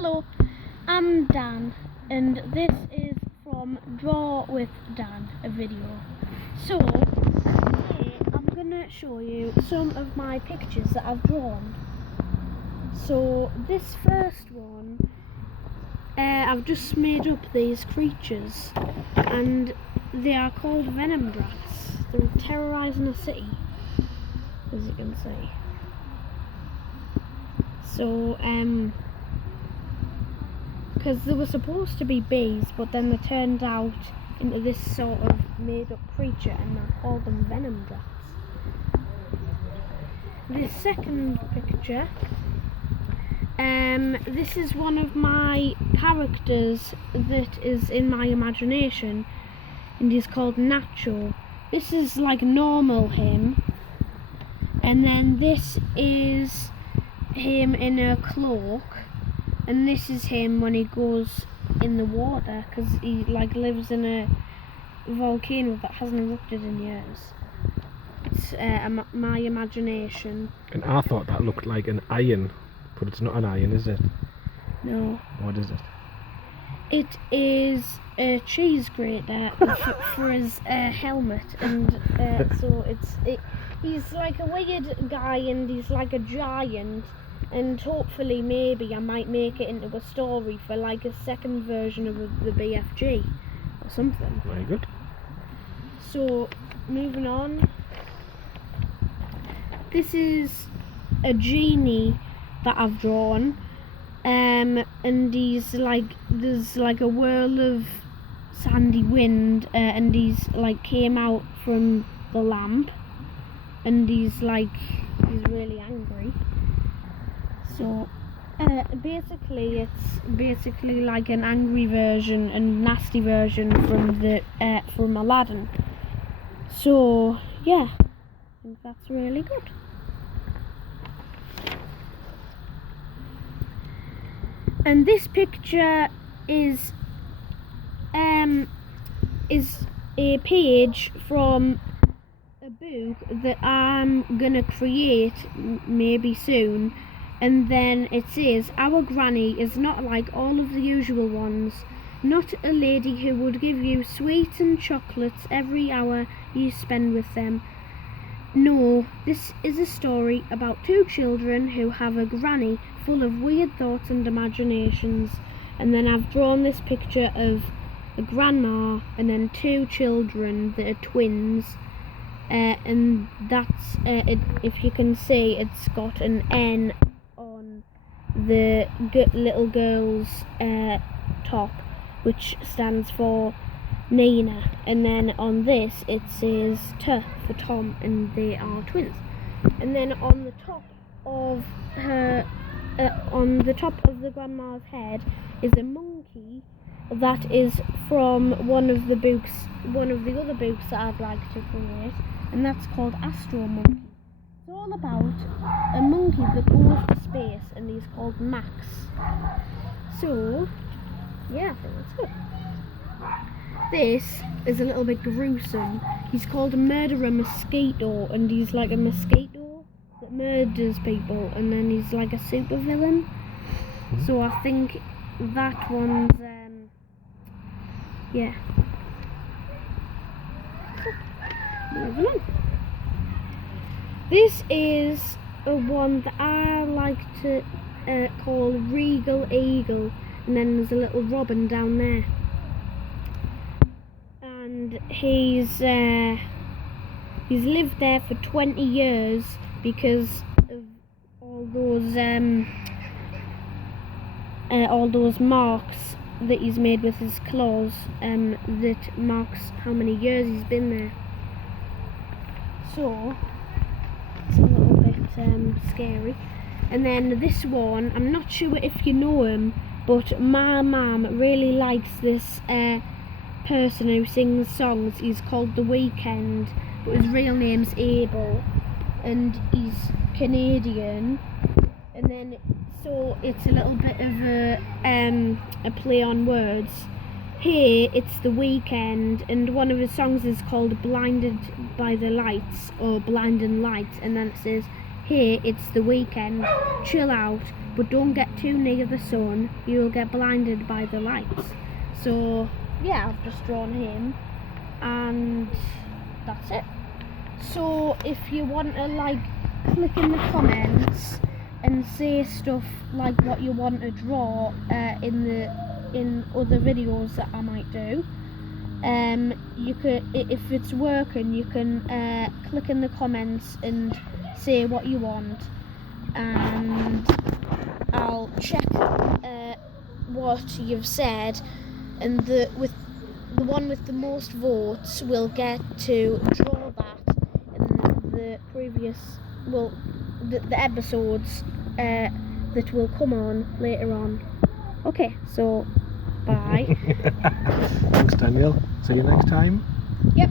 Hello, I'm Dan, and this is from Draw with Dan, a video. So, today I'm gonna show you some of my pictures that I've drawn. So, this first one, I've just made up these creatures, and they are called venom drats. They're terrorising a city, as you can see. So, because they were supposed to be bees, but then they turned out into this sort of made-up creature, and I called them venom drats. The second picture, this is one of my characters that is in my imagination, and he's called Nacho. This is like normal him, and then this is him in a cloak, and this is him when he goes in the water, because he like lives in a volcano that hasn't erupted in years. It's my imagination. And I thought that looked like an iron, but it's not an iron, is it? No. What is it? It is a cheese grater for his helmet, and so he's like a weird guy, and he's like a giant. And hopefully maybe I might make it into a story for like a second version of the BFG or something. Very good. So, moving on. This is a genie that I've drawn. And he's like, there's like a whirl of sandy wind, and he's like came out from the lamp, and he's really angry. So, basically, it's basically like an angry version and nasty version from Aladdin. So, yeah, I think that's really good. And this picture is a page from a book that I'm gonna create maybe soon. And then it says, "Our granny is not like all of the usual ones, not a lady who would give you sweets and chocolates every hour you spend with them. No, this is a story about two children who have a granny full of weird thoughts and imaginations." And then I've drawn this picture of a grandma and then two children that are twins. And that's, if you can see, it's got an N on the little girl's top, which stands for Nina, and then on this it says T for Tom, and they are twins. And then on the top of her, on the top of the grandma's head is a monkey that is from one of the other books that I'd like to create, and that's called Astro Monkey. It's all about a monkey that goes to space, and he's called Max. So, yeah, I think that's good. This is a little bit gruesome. He's called a murderer mosquito, and he's like a mosquito that murders people, and then he's like a super villain. So I think that one's, yeah. Moving on. This is a one that I like to call Regal Eagle, and then there's a little robin down there. And he's lived there for 20 years because of all those marks that he's made with his claws, that marks how many years he's been there. So it's a little bit scary. And then this one, I'm not sure if you know him, but my mum really likes this person who sings songs. He's called The Weeknd, but his real name's Abel, and he's Canadian. And then so it's a little bit of a play on words. Here it's The Weeknd, and one of his songs is called Blinded by the Lights, or Blinding Lights, and then it says, hey, it's the weekend, chill out, but don't get too near the sun, you'll get blinded by the lights. So yeah, I've just drawn him, and that's it. So if you want to like click in the comments and say stuff like what you want to draw in other videos that I might do, you could, if it's working, you can click in the comments and say what you want, and I'll check what you've said, and the one with the most votes will get to draw that in the previous, well, the episodes that will come on later on. Okay, so bye. Thanks, Daniel. See you next time. Yep.